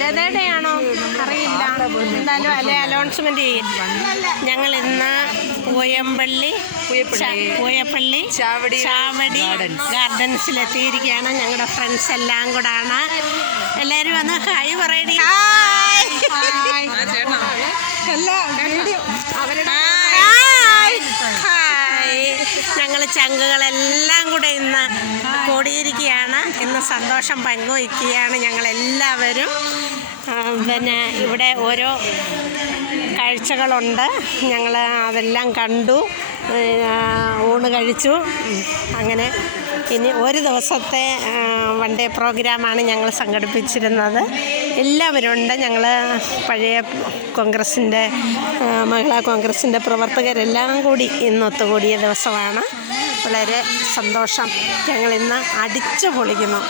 ലതയുടെയാണോ അറിയില്ല. എന്തായാലും അല്ലെ അനൗൺസ്മെന്റ് ചെയ്യും. ഞങ്ങൾ ഇന്ന് പൂയപ്പള്ളി ചാവടി ഗാർഡൻസിലെത്തിയിരിക്കുകയാണ്. ഞങ്ങളുടെ ഫ്രണ്ട്സ് എല്ലാം കൂടാണ്. എല്ലാവരും വന്ന് ഹായ് പറയണി. ഞങ്ങൾ ചങ്കുകളെല്ലാം കൂടെ ഇന്ന് കൂടിയിരിക്കുകയാണ്. ഇന്ന് സന്തോഷം പങ്കുവയ്ക്കുകയാണ് ഞങ്ങളെല്ലാവരും. പിന്നെ ഇവിടെ ഓരോ കാഴ്ചകളുണ്ട്. ഞങ്ങൾ അതെല്ലാം കണ്ടു, ഊണ് കഴിച്ചു. അങ്ങനെ ഇനി ഒരു ദിവസത്തെ വൺ ഡേ പ്രോഗ്രാമാണ് ഞങ്ങൾ സംഘടിപ്പിച്ചിരുന്നത്. എല്ലാവരും ഉണ്ട്. ഞങ്ങൾ പഴയ കോൺഗ്രസിൻ്റെ മഹിളാ കോൺഗ്രസിൻ്റെ പ്രവർത്തകരെല്ലാം കൂടി ഇന്ന് ഒത്തുകൂടിയ ദിവസമാണ്. വളരെ സന്തോഷം. ഞങ്ങളിന്ന് അടിച്ചു പൊളിക്കുന്നു.